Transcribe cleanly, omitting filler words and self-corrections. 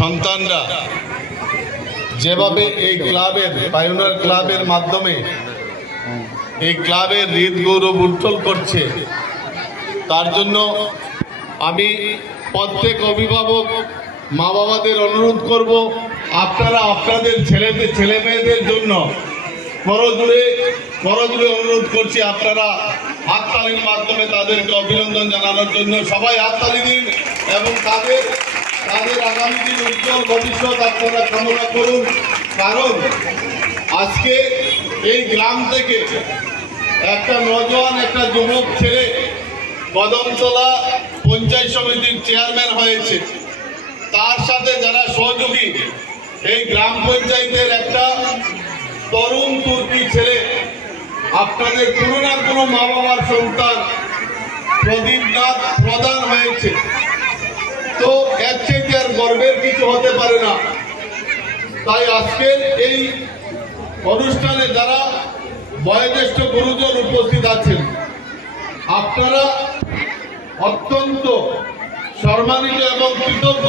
সন্তানরা যেভাবে এই ক্লাবের পায়োনিয়ার ক্লাবের মাধ্যমে এই ক্লাবের হৃদ গৌরব উজ্জ্বল করছে, তার জন্য আমি প্রত্যেক অভিভাবক মা বাবাদের অনুরোধ করব, আপনারা আপনাদের ছেলে মেয়েদের জন্য করজোড়ে অনুরোধ করছি, আপনারা হাততালির মাধ্যমে তাদেরকে অভিনন্দন জানানোর জন্য সবাই হাততালি দিন এবং তাদের আগামী দিন উজ্জ্বল ভবিষ্যৎ আপনারা কামনা করুন। কারণ আজকে এই গ্রাম থেকে একটা নজওয়ান, একটা যুবক ছেলে কদমতলা পঞ্চায়েত সমিতির চেয়ারম্যান হয়েছে। তার সাথে যারা সহযোগী, এই গ্রাম পঞ্চায়েতের একটা তরুণ তুর্কি ছেলে, আপনাদের কোনো না কোনো মা বাবার সন্তান প্রদীপনাথ প্রধান হয়েছে। তো এর চাইতে আর গর্বের কিছু হতে পারে না। তাই আজকের এই অনুষ্ঠানে যারা বয়োজ্যেষ্ঠ গুরুজন উপস্থিত আছেন, আপনারা অত্যন্ত সম্মানিত এবং কৃতজ্ঞ